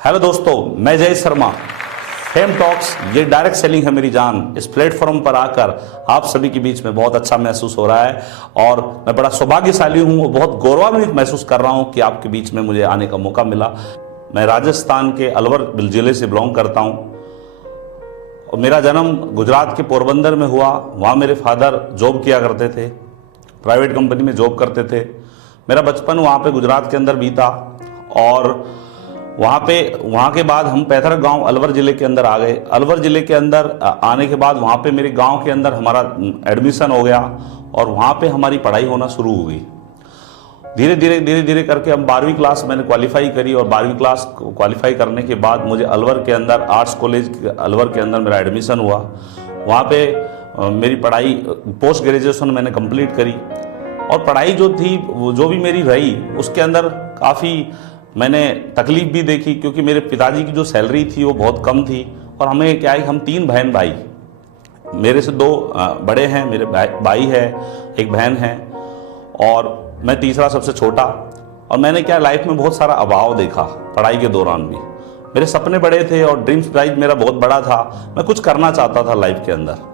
Hello दोस्तों, मैं जय शर्मा। फेम टॉक्स, ये डायरेक्ट सेलिंग है मेरी जान। इस प्लेटफॉर्म पर आकर आप सभी के बीच में बहुत अच्छा महसूस हो रहा है और मैं बड़ा सौभाग्यशाली हूँ और बहुत गौरवान्वित महसूस कर रहा हूँ कि आपके बीच में मुझे आने का मौका मिला। मैं राजस्थान के अलवर जिले से बिलोंग करता हूँ और मेरा जन्म गुजरात के पोरबंदर में हुआ। वहाँ मेरे फादर जॉब किया करते थे, प्राइवेट कंपनी में जॉब करते थे। मेरा बचपन वहाँ पे गुजरात के अंदर बीता और वहाँ के बाद हम पैथर गांव अलवर ज़िले के अंदर आ गए। अलवर ज़िले के अंदर आने के बाद वहाँ पे मेरे गांव के अंदर हमारा एडमिशन हो गया और वहाँ पे हमारी पढ़ाई होना शुरू हो गई। धीरे धीरे करके हम 12वीं क्लास मैंने क्वालिफाई करी और 12वीं क्लास क्वालिफाई करने के बाद मुझे अलवर के अंदर आर्ट्स कॉलेज अलवर के अंदर मेरा एडमिशन हुआ। वहाँ पे मेरी पढ़ाई पोस्ट ग्रेजुएशन मैंने कंप्लीट करी और पढ़ाई जो थी जो भी मेरी रही उसके अंदर काफ़ी मैंने तकलीफ भी देखी, क्योंकि मेरे पिताजी की जो सैलरी थी वो बहुत कम थी और हमें क्या है, हम 3 बहन भाई, मेरे से 2 बड़े हैं, मेरे भाई है, एक बहन है और मैं तीसरा सबसे छोटा। और मैंने क्या लाइफ में बहुत सारा अभाव देखा पढ़ाई के दौरान भी। मेरे सपने बड़े थे और ड्रीम्स प्राइज मेरा बहुत बड़ा था। मैं कुछ करना चाहता था लाइफ के अंदर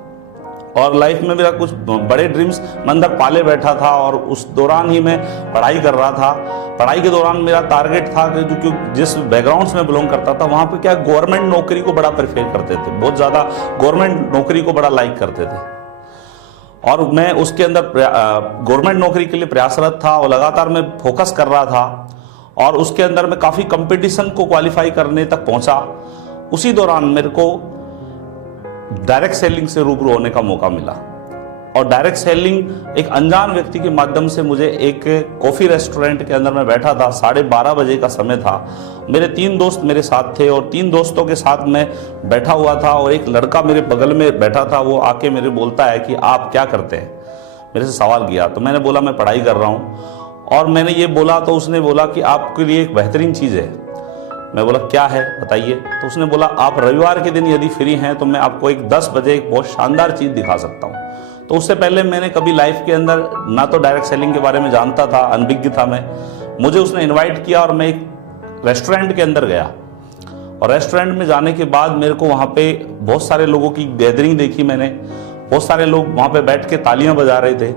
और लाइफ में मेरा कुछ बड़े ड्रीम्स मैं अंदर पाले बैठा था और उस दौरान ही मैं पढ़ाई कर रहा था। पढ़ाई के दौरान मेरा टारगेट था कि जो जिस बैकग्राउंड से मैं बिलोंग करता था वहाँ पे क्या गवर्नमेंट नौकरी को बड़ा प्रेफर करते थे, बहुत ज़्यादा गवर्नमेंट नौकरी को बड़ा लाइक करते थे और मैं उसके अंदर गवर्नमेंट नौकरी के लिए प्रयासरत था और लगातार मैं फोकस कर रहा था और उसके अंदर मैं काफ़ी कंपटीशन को क्वालिफाई करने तक पहुँचा। उसी दौरान मेरे को डायरेक्ट सेलिंग से रूबरू होने का मौका मिला और डायरेक्ट सेलिंग एक अनजान व्यक्ति के माध्यम से मुझे एक कॉफ़ी रेस्टोरेंट के अंदर मैं बैठा था। 12:30 बजे का समय था। मेरे 3 दोस्त मेरे साथ थे और 3 दोस्तों के साथ मैं बैठा हुआ था और एक लड़का मेरे बगल में बैठा था। वो आके मेरे बोलता है कि आप क्या करते हैं, मेरे से सवाल किया। तो मैंने बोला मैं पढ़ाई कर रहा हूँ और मैंने ये बोला तो उसने बोला कि आपके लिए एक बेहतरीन चीज़ है। मैं बोला क्या है बताइए। तो उसने बोला आप रविवार के दिन यदि फ्री हैं तो मैं आपको एक 10 बजे एक बहुत शानदार चीज़ दिखा सकता हूँ। तो उससे पहले मैंने कभी लाइफ के अंदर ना तो डायरेक्ट सेलिंग के बारे में जानता था, अनभिज्ञ था मैं। मुझे उसने इनवाइट किया और मैं एक रेस्टोरेंट के अंदर गया और रेस्टोरेंट में जाने के बाद मेरे को वहाँ पे बहुत सारे लोगों की गैदरिंग देखी मैंने। बहुत सारे लोग वहाँ पे बैठ के तालियां बजा रहे थे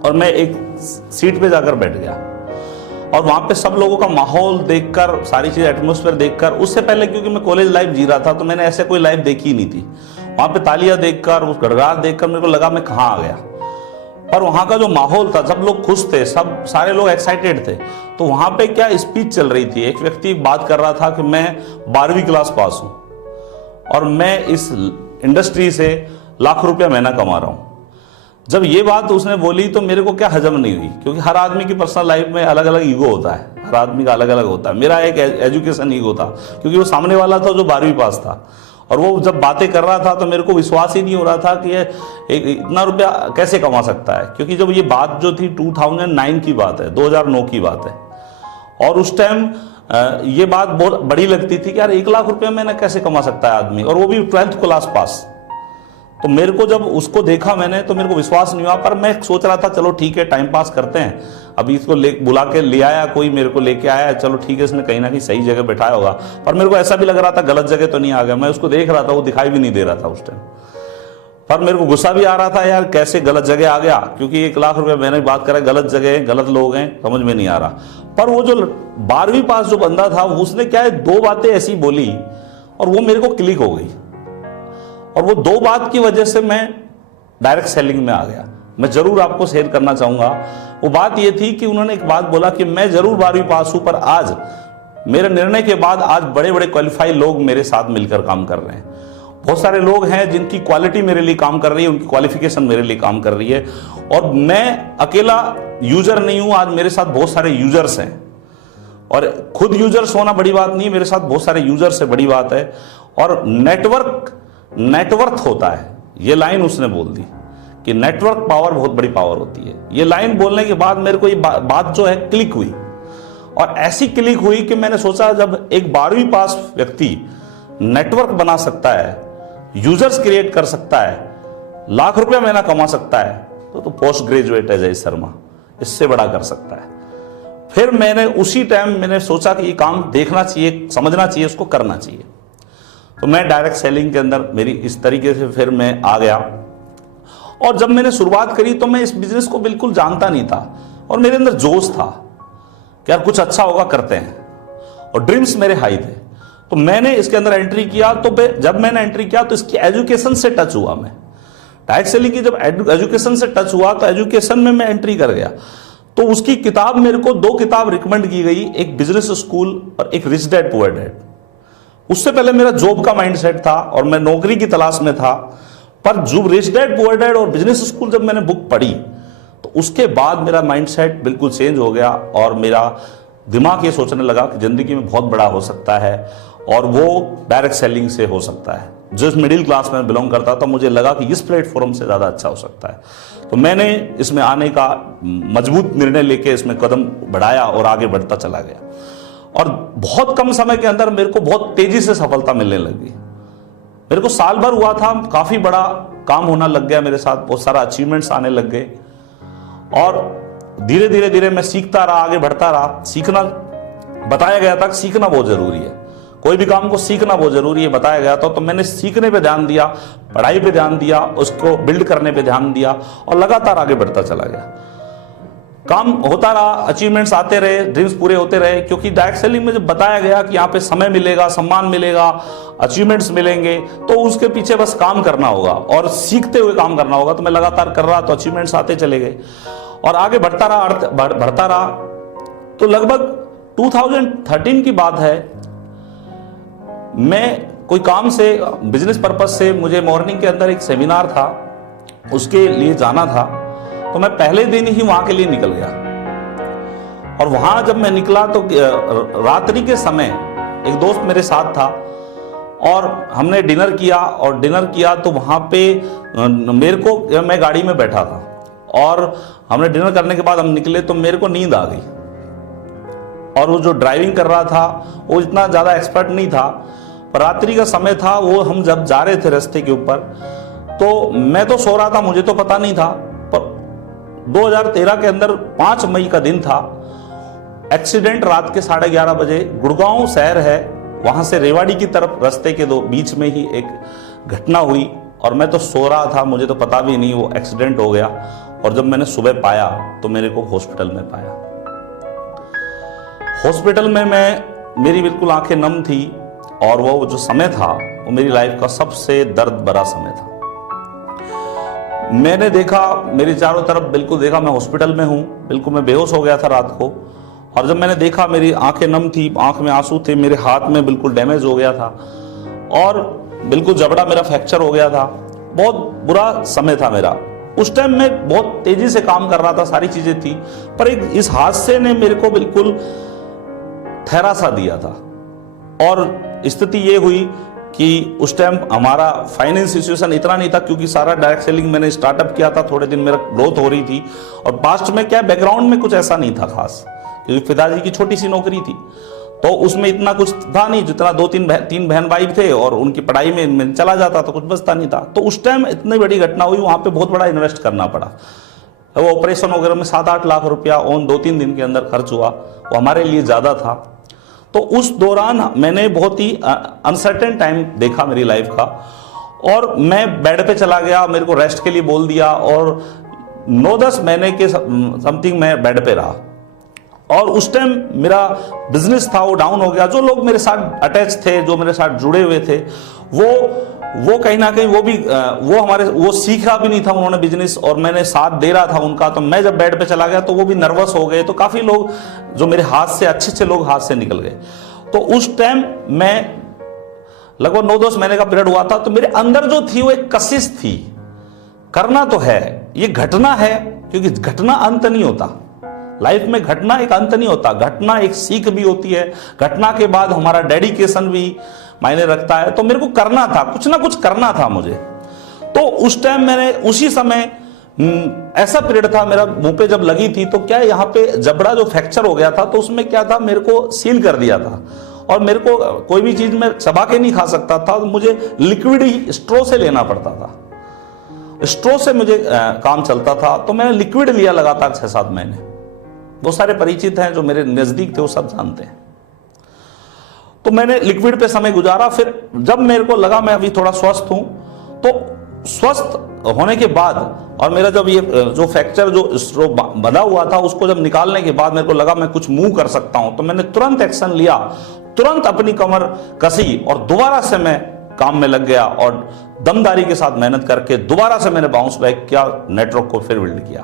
और मैं एक सीट पे जाकर बैठ गया और वहाँ पे सब लोगों का माहौल देखकर, सारी चीज़ एटमॉस्फेयर देखकर, उससे पहले क्योंकि मैं कॉलेज लाइफ जी रहा था तो मैंने ऐसे कोई लाइफ देखी ही नहीं थी। वहाँ पे तालियां देखकर, उस गड़गड़ाहट देखकर मेरे को लगा मैं कहाँ आ गया। और वहाँ का जो माहौल था, सब लोग खुश थे, सब सारे लोग एक्साइटेड थे। तो वहाँ पे क्या स्पीच चल रही थी। एक व्यक्ति बात कर रहा था कि मैं 12वीं क्लास पास हूँ और मैं इस इंडस्ट्री से लाख रुपया महीना कमा रहा हूँ। जब ये बात उसने बोली तो मेरे को क्या हजम नहीं हुई, क्योंकि हर आदमी की पर्सनल लाइफ में अलग अलग ईगो होता है, हर आदमी का अलग अलग होता है। मेरा एक एजुकेशन ईगो था, क्योंकि वो सामने वाला था जो 12वीं पास था और वो जब बातें कर रहा था तो मेरे को विश्वास ही नहीं हो रहा था कि ये इतना रुपया कैसे कमा सकता है। क्योंकि जब ये बात जो थी 2009 की बात है, 2009 की बात है और उस टाइम ये बात बहुत बड़ी लगती थी कि यार 1 लाख रुपया मैंने कैसे कमा सकता है आदमी, और वो भी 12th क्लास पास। तो मेरे को जब उसको देखा मैंने तो मेरे को विश्वास नहीं हुआ, पर मैं सोच रहा था चलो ठीक है टाइम पास करते हैं। अभी इसको बुला के ले आया, कोई मेरे को लेके आया, चलो ठीक है इसने कहीं ना कहीं सही जगह बैठाया होगा। पर मेरे को ऐसा भी लग रहा था गलत जगह तो नहीं आ गया। मैं उसको देख रहा था, वो दिखाई भी नहीं दे रहा था उस टाइम। पर मेरे को गुस्सा भी आ रहा था, यार कैसे गलत जगह आ गया, क्योंकि 1 लाख रुपये मैंने बात करा, गलत जगह गलत लोग हैं, समझ में नहीं आ रहा। पर वो जो 12वीं पास जो बंदा था उसने क्या है 2 बातें ऐसी बोली और वो मेरे को क्लिक हो गई और वो 2 बात की वजह से मैं डायरेक्ट सेलिंग में आ गया। मैं जरूर आपको शेयर करना चाहूंगा। वो बात ये थी कि उन्होंने एक बात बोला कि मैं जरूर 12वीं पास हूं, पर आज मेरे निर्णय के बाद आज बड़े बड़े क्वालिफाइड लोग मेरे साथ मिलकर काम कर रहे हैं। बहुत सारे लोग हैं जिनकी क्वालिटी मेरे लिए काम कर रही है, उनकी क्वालिफिकेशन मेरे लिए काम कर रही है और मैं अकेला यूजर नहीं हूं। आज मेरे साथ बहुत सारे यूजर्स हैं और खुद यूजर्स होना बड़ी बात नहीं, मेरे साथ बहुत सारे यूजर्स है, बड़ी बात है। और नेटवर्थ होता है, ये लाइन उसने बोल दी कि नेटवर्क पावर बहुत बड़ी पावर होती है। ये लाइन बोलने के बाद मेरे को ये बात जो है क्लिक हुई और ऐसी क्लिक हुई कि मैंने सोचा जब एक 12वीं पास व्यक्ति नेटवर्क बना सकता है, यूजर्स क्रिएट कर सकता है, लाख रुपया महीना कमा सकता है, तो पोस्ट ग्रेजुएट है जय शर्मा इससे बड़ा कर सकता है। फिर मैंने उसी टाइम मैंने सोचा कि ये काम देखना चाहिए, समझना चाहिए, उसको करना चाहिए। तो मैं डायरेक्ट सेलिंग के अंदर मेरी इस तरीके से फिर मैं आ गया। और जब मैंने शुरुआत करी तो मैं इस बिजनेस को बिल्कुल जानता नहीं था और मेरे अंदर जोश था कि यार कुछ अच्छा होगा, करते हैं, और ड्रीम्स मेरे हाई थे। तो मैंने इसके अंदर एंट्री किया। तो जब मैंने एंट्री किया तो इसकी एजुकेशन से टच हुआ। मैं डायरेक्ट सेलिंग की जब एजुकेशन से टच हुआ तो एजुकेशन में मैं एंट्री कर गया। तो उसकी किताब मेरे को 2 किताब रिकमेंड की गई, एक बिजनेस स्कूल और एक रिच डैड पुअर डैड। उससे पहले मेरा जॉब का माइंडसेट था और मैं नौकरी की तलाश में था। पर जो रिच डैड पुअर डैड और बिजनेस स्कूल जब मैंने बुक पढ़ी तो उसके बाद मेरा माइंडसेट बिल्कुल चेंज हो गया और मेरा दिमाग ये सोचने लगा कि जिंदगी में बहुत बड़ा हो सकता है और वो डायरेक्ट सेलिंग से हो सकता है। जिस मिडिल क्लास में बिलोंग करता था मुझे लगा कि इस प्लेटफॉर्म से ज़्यादा अच्छा हो सकता है। तो मैंने इसमें आने का मजबूत निर्णय लेके इसमें कदम बढ़ाया और आगे बढ़ता चला गया। और बहुत कम समय के अंदर मेरे को बहुत तेजी से सफलता मिलने लगी। मेरे को साल भर हुआ था, काफ़ी बड़ा काम होना लग गया मेरे साथ, बहुत सारा अचीवमेंट्स आने लग गए और धीरे धीरे धीरे मैं सीखता रहा, आगे बढ़ता रहा। सीखना बताया गया था कि सीखना बहुत जरूरी है, कोई भी काम को सीखना बहुत जरूरी है बताया गया था। तो मैंने सीखने पे ध्यान दिया, पढ़ाई पे ध्यान दिया, उसको बिल्ड करने पे ध्यान दिया और लगातार आगे बढ़ता चला गया। काम होता रहा, अचीवमेंट्स आते रहे, ड्रीम्स पूरे होते रहे। क्योंकि डायरेक्ट सेलिंग में जब बताया गया कि यहाँ पे समय मिलेगा, सम्मान मिलेगा, अचीवमेंट्स मिलेंगे, तो उसके पीछे बस काम करना होगा और सीखते हुए काम करना होगा। तो मैं लगातार कर रहा, तो अचीवमेंट्स आते चले गए और आगे बढ़ता रहा। तो लगभग 2013 की बात है, मैं कोई काम से, बिजनेस पर्पस से, मुझे मॉर्निंग के अंदर एक सेमिनार था, उसके लिए जाना था। तो मैं पहले दिन ही वहां के लिए निकल गया और वहां जब मैं निकला तो रात्रि के समय एक दोस्त मेरे साथ था और हमने डिनर किया तो वहां पे मैं गाड़ी में बैठा था और हमने डिनर करने के बाद हम निकले तो मेरे को नींद आ गई। और वो जो ड्राइविंग कर रहा था वो इतना ज़्यादा एक्सपर्ट नहीं था, पर रात्रि का समय था। वो हम जब जा रहे थे रास्ते के ऊपर तो मैं तो सो रहा था, मुझे तो पता नहीं था। पर 2013 के अंदर 5 मई का दिन था। एक्सीडेंट रात के 11:30 बजे, गुड़गांव शहर है, वहां से रेवाड़ी की तरफ रास्ते के बीच में ही एक घटना हुई और मैं तो सो रहा था, मुझे तो पता भी नहीं वो एक्सीडेंट हो गया। और जब मैंने सुबह पाया तो मेरे को हॉस्पिटल में पाया। हॉस्पिटल में मेरी बिल्कुल आंखें नम थी और वो जो समय था वो मेरी लाइफ का सबसे दर्द भरा समय था। मैंने देखा, मेरे चारों तरफ बिल्कुल देखा, मैं हॉस्पिटल में हूं, बिल्कुल मैं बेहोश हो गया था रात को। और जब मैंने देखा मेरी आंखें नम थी, आंख में आंसू थे, मेरे हाथ में बिल्कुल डैमेज हो गया था और बिल्कुल जबड़ा मेरा फ्रैक्चर हो गया था। बहुत बुरा समय था मेरा। उस टाइम मैं बहुत तेजी से काम कर रहा था, सारी चीजें थी, पर एक इस हादसे ने मेरे को बिल्कुल ठहरा सा दिया था। और स्थिति ये हुई कि उस टाइम हमारा फाइनेंस सिचुएशन इतना नहीं था, क्योंकि सारा डायरेक्ट सेलिंग मैंने स्टार्टअप किया था, थोड़े दिन मेरा ग्रोथ हो रही थी और पास्ट में क्या बैकग्राउंड में कुछ ऐसा नहीं था खास, क्योंकि पिताजी की छोटी सी नौकरी थी तो उसमें इतना कुछ था नहीं, जितना 2-3 बहन भाई थे और उनकी पढ़ाई में चला जाता तो कुछ बचता नहीं था। तो उस टाइम इतनी बड़ी घटना हुई, वहां पे बहुत बड़ा इन्वेस्ट करना पड़ा। वो ऑपरेशन वगैरह में 7-8 लाख रुपया ऑन 2-3 दिन के अंदर खर्च हुआ, वो हमारे लिए ज्यादा था। तो उस दौरान मैंने बहुत ही अनसर्टेन टाइम देखा मेरी लाइफ का और मैं बेड पे चला गया, मेरे को रेस्ट के लिए बोल दिया और 9-10 महीने के समथिंग मैं बेड पे रहा। और उस टाइम मेरा बिजनेस था वो डाउन हो गया। जो लोग मेरे साथ अटैच थे, जो मेरे साथ जुड़े हुए थे, वो कहीं ना कहीं वो सीखा भी नहीं था उन्होंने बिजनेस, और मैंने साथ दे रहा था उनका। तो मैं जब बेड पे चला गया तो वो भी नर्वस हो गए, तो काफी लोग जो मेरे हाथ से अच्छे लोग हाथ से निकल गए। तो उस टाइम मैं लगभग 9-10 महीने का पीरियड हुआ था। तो मेरे अंदर जो थी वो एक कशिश थी, करना तो है, ये घटना है, क्योंकि घटना अंत नहीं होता लाइफ में, घटना एक अंत नहीं होता, घटना एक सीख भी होती है। घटना के बाद हमारा डेडिकेशन भी मायने रखता है। तो मेरे को करना था, कुछ ना कुछ करना था मुझे। तो उस टाइम मैंने उसी समय ऐसा पीरियड था मेरा, मुंह पे जब लगी थी तो क्या यहाँ पे जबड़ा जो फ्रैक्चर हो गया था, तो उसमें क्या था, मेरे को सील कर दिया था और मेरे को कोई भी चीज में चबा के नहीं खा सकता था, तो मुझे लिक्विड ही स्ट्रो से लेना पड़ता था। स्ट्रो से मुझे काम चलता था। तो मैंने लिक्विड लिया लगातार 6-7 महीने, बहुत सारे परिचित हैं जो मेरे नज़दीक थे, वो सब जानते हैं। तो मैंने लिक्विड पे समय गुजारा। फिर जब मेरे को लगा मैं अभी थोड़ा स्वस्थ हूं, तो स्वस्थ होने के बाद और मेरा जब ये जो फ्रैक्चर जो स्ट्रो बंधा हुआ था उसको जब निकालने के बाद मेरे को लगा मैं कुछ मूव कर सकता हूं, तो मैंने तुरंत एक्शन लिया, तुरंत अपनी कमर कसी और दोबारा से मैं काम में लग गया और दमदारी के साथ मेहनत करके दोबारा से मैंने बाउंस बैक किया, नेटवर्क को फिर बिल्ड किया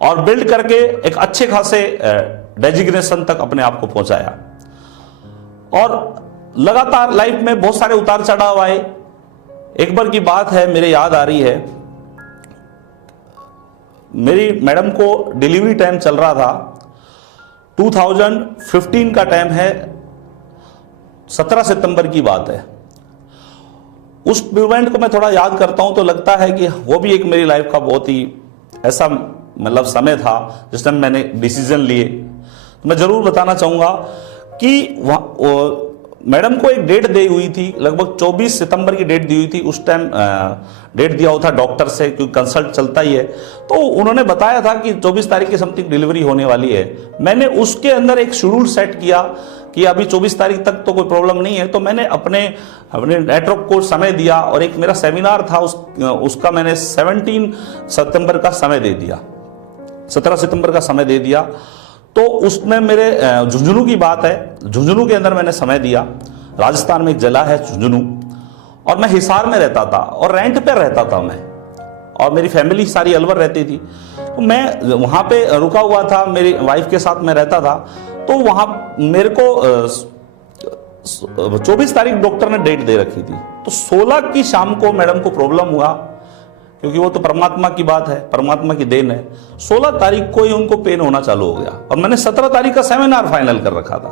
और बिल्ड करके एक अच्छे खासे डेजिग्नेशन तक अपने आप को पहुंचाया। और लगातार लाइफ में बहुत सारे उतार चढ़ाव आए। एक बार की बात है, मेरे याद आ रही है, मेरी मैडम को डिलीवरी टाइम चल रहा था, 2015 का टाइम है, 17 सितंबर की बात है। उस इवेंट को मैं थोड़ा याद करता हूं तो लगता है कि वो भी एक मेरी लाइफ का बहुत ही ऐसा मतलब समय था जिस टाइम मैंने डिसीजन लिए। तो मैं जरूर बताना चाहूंगा कि मैडम को एक डेट दी हुई थी, लगभग 24 सितंबर की डेट दी हुई थी। उस टाइम डेट दिया हुआ था डॉक्टर से, क्योंकि कंसल्ट चलता ही है। तो उन्होंने बताया था कि 24 तारीख की समथिंग डिलीवरी होने वाली है। मैंने उसके अंदर एक शेड्यूल सेट किया कि अभी 24 तारीख तक तो कोई प्रॉब्लम नहीं है। तो मैंने अपने नेटवर्क को समय दिया और एक मेरा सेमिनार था, उसका मैंने 17 सितंबर का समय दे दिया, 17 सितंबर का समय दे दिया। तो उसमें मेरे झुंझुनू की बात है, झुंझुनू के अंदर मैंने समय दिया। राजस्थान में एक जिला है झुंझुनू, और मैं हिसार में रहता था और रेंट पे रहता था मैं, और मेरी फैमिली सारी अलवर रहती थी। तो मैं वहाँ पे रुका हुआ था, मेरी वाइफ के साथ मैं रहता था। तो वहाँ मेरे को 24 तारीख डॉक्टर ने डेट दे रखी थी। तो 16 की शाम को मैडम को प्रॉब्लम हुआ, क्योंकि वो तो परमात्मा की बात है, परमात्मा की देन है। 16 तारीख को ही उनको पेन होना चालू हो गया और मैंने 17 तारीख का सेमिनार फाइनल कर रखा था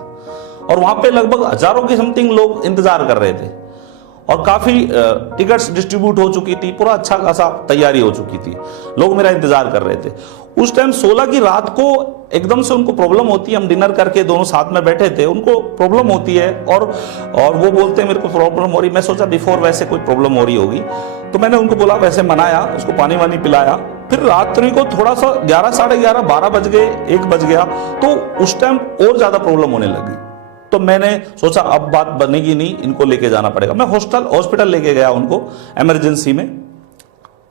और वहां पे लगभग हजारों की समथिंग लोग इंतजार कर रहे थे और काफी टिकट्स डिस्ट्रीब्यूट हो चुकी थी, पूरा अच्छा खासा तैयारी हो चुकी थी, लोग मेरा इंतजार कर रहे थे। उस टाइम 16 की रात को एकदम से उनको प्रॉब्लम होती है। हम डिनर करके दोनों साथ में बैठे थे, उनको प्रॉब्लम होती है और वो बोलते हैं मेरे को प्रॉब्लम हो रही। मैं सोचा बिफोर वैसे कोई प्रॉब्लम हो रही होगी, तो मैंने उनको बोला, वैसे मनाया, उसको पानी वानी पिलाया। फिर रात्रि को थोड़ा सा 11, साढ़े 11, 12 बज गए, 1 बज गया, तो उस टाइम और ज्यादा प्रॉब्लम होने लगी। तो मैंने सोचा अब बात बनेगी नहीं, इनको लेके जाना पड़ेगा। मैं हॉस्पिटल लेके गया उनको इमरजेंसी में,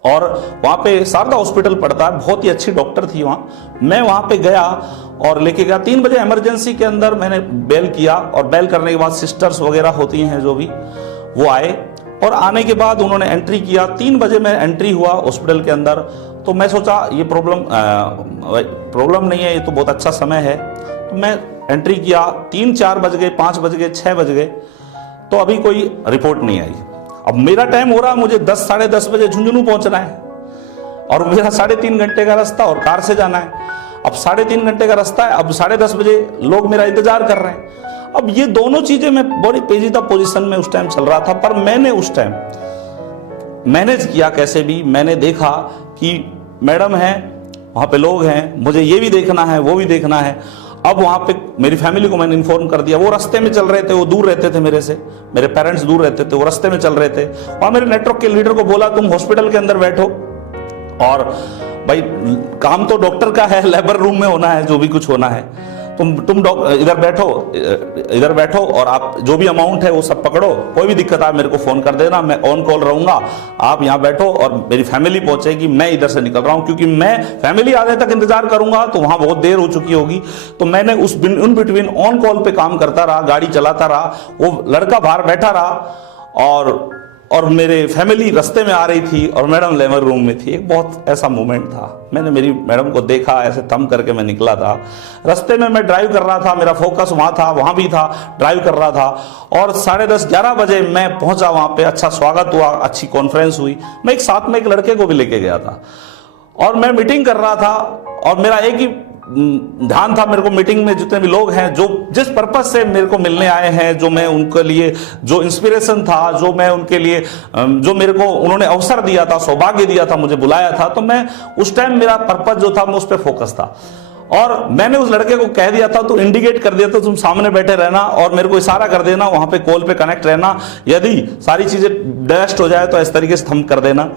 और वहां पे शारदा हॉस्पिटल पड़ता है, बहुत ही अच्छी डॉक्टर थी वहां। मैं वहां पे गया और लेके गया। 3 बजे इमरजेंसी के अंदर मैंने बेल किया और बेल करने के बाद सिस्टर्स वगैरह होती हैं जो भी, वो आए और आने के बाद उन्होंने एंट्री किया। 3 बजे मैं एंट्री हुआ हॉस्पिटल के अंदर। तो मैं सोचा ये प्रॉब्लम नहीं है, ये तो बहुत अच्छा समय है। तो मैं एंट्री किया, 3, 4 बज गए, 5 बज गए, 6 बज गए, तो अभी कोई रिपोर्ट नहीं आई। अब मेरा टाइम हो रहा, मुझे 10, साढ़े 10 बजे झुंझुनू पहुंचना है और मेरा 3.5 घंटे का रास्ता और कार से जाना है। अब 3.5 घंटे का रास्ता है, अब 10:30 बजे लोग मेरा इंतजार कर रहे हैं। अब ये दोनों चीजें मैं बड़ी पेचीदा पोजीशन में उस टाइम चल रहा था, पर मैंने उस टाइम मैनेज किया कैसे भी। मैंने देखा कि मैडम है, वहां पे लोग हैं, मुझे ये भी देखना है, वो भी देखना है। अब वहां पे मेरी फैमिली को मैंने इन्फॉर्म कर दिया। वो रास्ते में चल रहे थे, वो दूर रहते थे मेरे से, मेरे पेरेंट्स दूर रहते थे, वो रास्ते में चल रहे थे। वहां मेरे नेटवर्क के लीडर को बोला, तुम हॉस्पिटल के अंदर बैठो और भाई काम तो डॉक्टर का है, लेबर रूम में होना है, जो भी कुछ होना है, तुम इधर बैठो और आप जो भी अमाउंट है वो सब पकड़ो, कोई भी दिक्कत आए मेरे को फोन कर देना, मैं ऑन कॉल रहूंगा। आप यहाँ बैठो और मेरी फैमिली पहुंचेगी, मैं इधर से निकल रहा हूं, क्योंकि मैं फैमिली आने तक इंतजार करूंगा तो वहां बहुत देर हो चुकी होगी। तो मैंने उन बिटवीन ऑन कॉल पे काम करता रहा, गाड़ी चलाता रहा, वो लड़का बाहर बैठा रहा और मेरे फैमिली रास्ते में आ रही थी और मैडम लेबर रूम में थी। एक बहुत ऐसा मोमेंट था, मैंने मेरी मैडम को देखा, ऐसे थम करके मैं निकला था। रास्ते में मैं ड्राइव कर रहा था, मेरा फोकस वहां था, वहां भी था, ड्राइव कर रहा था और 10:30, 11 बजे मैं पहुंचा वहां पे। अच्छा स्वागत हुआ, अच्छी कॉन्फ्रेंस हुई। मैं एक साथ में एक लड़के को भी लेके गया था और मैं मीटिंग कर रहा था और मेरा एक ही ध्यान था, मेरे को मीटिंग में जितने भी लोग हैं, जो जिस पर्पस से मेरे को मिलने आए हैं, जो मैं उनके लिए जो इंस्पिरेशन था, जो मैं उनके लिए जो मेरे को उन्होंने अवसर दिया था, सौभाग्य दिया था, मुझे बुलाया था, तो मैं उस टाइम मेरा पर्पस जो था मैं उस पर फोकस था। और मैंने उस लड़के को कह दिया था, तो इंडिकेट कर दिया था, तुम सामने बैठे रहना और मेरे को इशारा कर देना, वहां पे कॉल पे कनेक्ट रहना, यदि सारी चीजें डस्ट हो जाए तो इस तरीके से थम कर देना।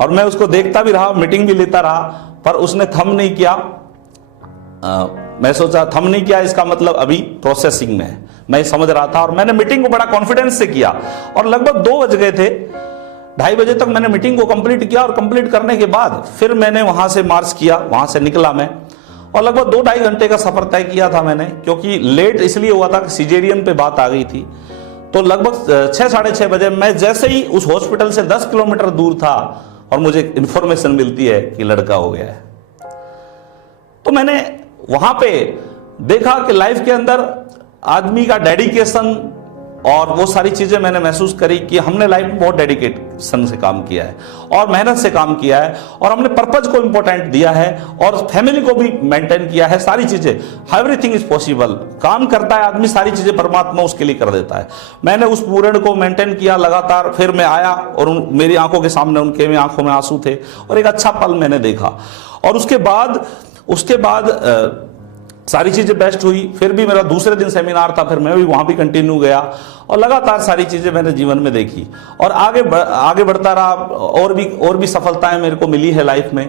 और मैं उसको देखता भी रहा, मीटिंग भी लेता रहा, पर उसने थम नहीं किया। मैं सोचा थम नहीं किया, इसका मतलब अभी प्रोसेसिंग में है, मैं समझ रहा था। और मैंने मीटिंग को बड़ा कॉन्फिडेंस से किया और लगभग 2 बज गए थे, 2:30 बजे तक मैंने मीटिंग को कंप्लीट किया। और कंप्लीट करने के बाद फिर मैंने वहां से मार्च किया, वहां से निकला मैं और लगभग 2-2.5 घंटे का सफर तय किया था मैंने, क्योंकि लेट इसलिए हुआ था कि सीजेरियन पे बात आ गई थी। तो लगभग 6-6:30 बजे मैं जैसे ही उस हॉस्पिटल से 10 किलोमीटर दूर था और मुझे इंफॉर्मेशन मिलती है कि लड़का हो गया है, तो मैंने वहां पे देखा कि लाइफ के अंदर आदमी का डेडिकेशन और वो सारी चीजें मैंने महसूस करी कि हमने लाइफ में बहुत डेडिकेशन से काम किया है और मेहनत से काम किया है और हमने पर्पज को इंपॉर्टेंट दिया है और फैमिली को भी मेंटेन किया है। सारी चीजें, एवरीथिंग इज पॉसिबल। काम करता है आदमी, सारी चीजें परमात्मा उसके लिए कर देता है। मैंने उस पूर्ण को मेंटेन किया लगातार। फिर मैं आया और मेरी आंखों के सामने उनके में आंखों में आंसू थे और एक अच्छा पल मैंने देखा। और उसके बाद सारी चीजें बेस्ट हुई। फिर भी मेरा दूसरे दिन सेमिनार था, फिर मैं भी वहां भी कंटिन्यू गया और लगातार सारी चीजें मैंने जीवन में देखी और आगे बढ़ता रहा। और भी सफलताएं मेरे को मिली है लाइफ में।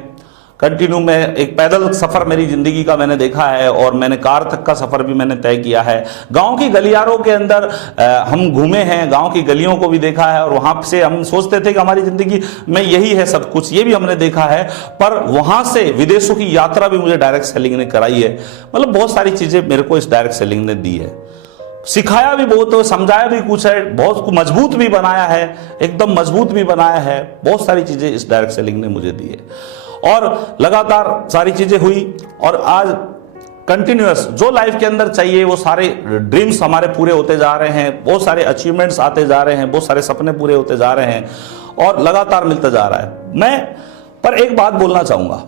कंटिन्यू में एक पैदल सफर मेरी जिंदगी का मैंने देखा है और मैंने कार तक का सफर भी मैंने तय किया है। गांव की गलियारों के अंदर हम घूमे हैं, गांव की गलियों को भी देखा है और वहां से हम सोचते थे कि हमारी जिंदगी में यही है सब कुछ, ये भी हमने देखा है। पर वहां से विदेशों की यात्रा भी मुझे डायरेक्ट सेलिंग ने कराई है। मतलब बहुत सारी चीजें मेरे को इस डायरेक्ट सेलिंग ने दी है, सिखाया भी बहुत, समझाया भी कुछ है, बहुत मजबूत भी बनाया है, एकदम मजबूत भी बनाया है। बहुत सारी चीजें इस डायरेक्ट सेलिंग ने मुझे दी है और लगातार सारी चीजें हुई और आज कंटिन्यूअस जो लाइफ के अंदर चाहिए वो सारे ड्रीम्स हमारे पूरे होते जा रहे हैं, बहुत सारे अचीवमेंट्स आते जा रहे हैं, बहुत सारे सपने पूरे होते जा रहे हैं और लगातार मिलता जा रहा है। मैं पर एक बात बोलना चाहूंगा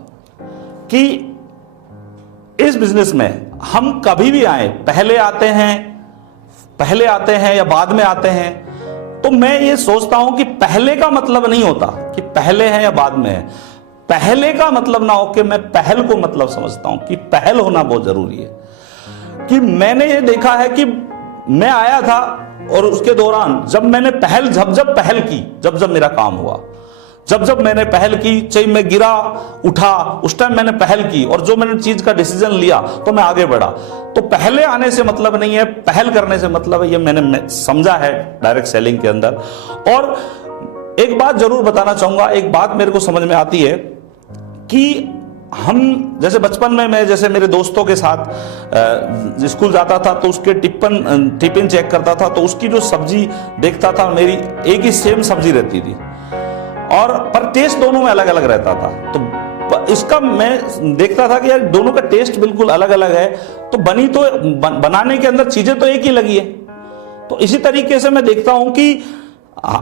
कि इस बिजनेस में हम कभी भी आए, पहले आते हैं या बाद में आते हैं, तो मैं ये सोचता हूं कि पहले का मतलब नहीं होता कि पहले है या बाद में है। पहले का मतलब ना हो कि मैं पहल को मतलब समझता हूं कि पहल होना बहुत जरूरी है। कि मैंने ये देखा है कि मैं आया था और उसके दौरान जब मैंने जब पहल की, जब मेरा काम हुआ, जब मैंने पहल की, चाहे मैं गिरा उठा, उस टाइम मैंने पहल की और जो मैंने चीज का डिसीजन लिया तो मैं आगे बढ़ा। तो पहले आने से मतलब नहीं है, पहल करने से मतलब है। ये मैंने समझा है डायरेक्ट सेलिंग के अंदर। और एक बात जरूर बताना चाहूंगा, एक बात मेरे को समझ में आती है कि हम जैसे बचपन में मैं जैसे मेरे दोस्तों के साथ स्कूल जाता था तो उसके टिफिन चेक करता था, तो उसकी जो सब्जी देखता था मेरी एक ही सेम सब्जी रहती थी और पर टेस्ट दोनों में अलग अलग रहता था। तो इसका मैं देखता था कि यार दोनों का टेस्ट बिल्कुल अलग अलग है, तो बनाने के अंदर चीजें तो एक ही लगी है। तो इसी तरीके से मैं देखता हूं कि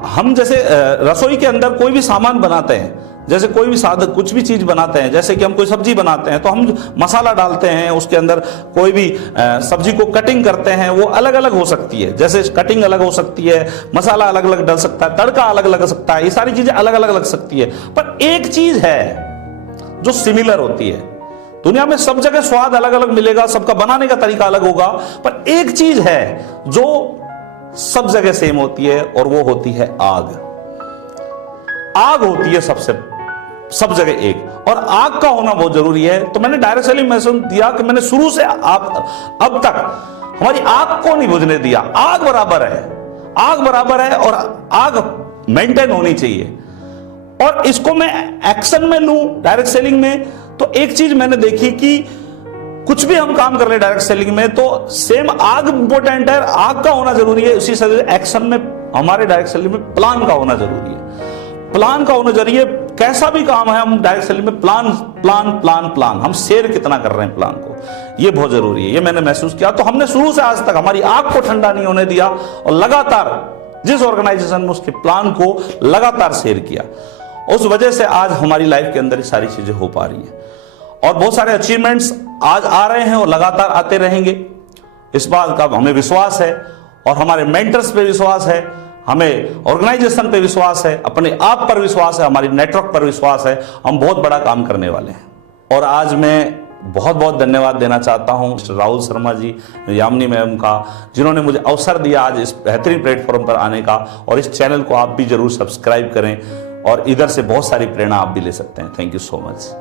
हम जैसे रसोई के अंदर कोई भी सामान बनाते हैं, जैसे कोई भी साधन कुछ भी चीज बनाते हैं, जैसे कि हम कोई सब्जी बनाते हैं तो हम मसाला डालते हैं, उसके अंदर कोई भी सब्जी को कटिंग करते हैं, वो अलग अलग हो सकती है। जैसे कटिंग अलग हो सकती है, मसाला अलग अलग डल सकता है, तड़का अलग लग सकता है, ये सारी चीजें अलग अलग लग सकती है। पर एक चीज है जो सिमिलर होती है। दुनिया में सब जगह स्वाद अलग अलग मिलेगा, सबका बनाने का तरीका अलग होगा, पर एक चीज है जो सब जगह सेम होती है और वो होती है आग। आग होती है सब जगह एक, और आग का होना बहुत जरूरी है। तो मैंने डायरेक्ट सेलिंग मैसेज दिया कि मैंने शुरू से अब तक हमारी आग को नहीं बुझने दिया। आग बराबर है और आग मेंटेन होनी चाहिए। और इसको मैं एक्शन में लूं डायरेक्ट सेलिंग में, तो एक चीज मैंने देखी कि कुछ भी हम काम कर ले डायरेक्ट सेलिंग में तो सेम आग इंपॉर्टेंट है, आग का होना जरूरी है। उसी से एक्शन में हमारे डायरेक्ट सेलिंग में प्लान का होना जरूरी है। प्लान का होना जरूरी है। कैसा भी काम है हम डायरेक्ट सेलिंग में प्लान हम शेयर कितना कर रहे हैं प्लान को, ये बहुत जरूरी है। ये मैंने महसूस किया। तो हमने शुरू से आज तक हमारी आग को ठंडा नहीं होने दिया और लगातार जिस ऑर्गेनाइजेशन में उसके प्लान को लगातार शेयर किया, उस वजह से आज हमारी लाइफ के अंदर सारी चीजें हो पा रही है और बहुत सारे अचीवमेंट्स आज आ रहे हैं और लगातार आते रहेंगे। इस बात का हमें विश्वास है और हमारे मेंटर्स पे विश्वास है, हमें ऑर्गेनाइजेशन पे विश्वास है, अपने आप पर विश्वास है, हमारी नेटवर्क पर विश्वास है। हम बहुत बड़ा काम करने वाले हैं। और आज मैं बहुत बहुत धन्यवाद देना चाहता हूं मिस्टर राहुल शर्मा जी, यामिनी मैम का, जिन्होंने मुझे अवसर दिया आज इस बेहतरीन प्लेटफॉर्म पर आने का। और इस चैनल को आप भी जरूर सब्सक्राइब करें और इधर से बहुत सारी प्रेरणा आप भी ले सकते हैं। Thank you so much.